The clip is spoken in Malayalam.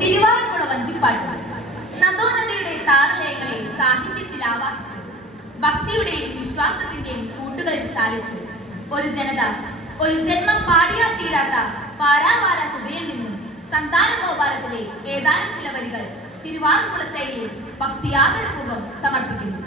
തിരുവാറന്മുള വഞ്ചിപ്പാട്ട്. നദോന്നതയുടെ താളലയങ്ങളെ സാഹിത്യത്തിൽ ആവാഹിച്ചു. ഭക്തിയുടെയും വിശ്വാസത്തിന്റെയും കൂട്ടുകളിൽ ചാലിച്ചു. ഒരു ജനത ഒരു ജന്മം പാടിയാ തീരാത്ത പാരാവാര സുതയിൽ നിന്നും സന്താന ഗോപാലത്തിലെ ഏതാനും ചില വരികൾ തിരുവാറന്മുള ശൈലിയിൽ ഭക്തിയാദരപൂർവം സമർപ്പിക്കുന്നു.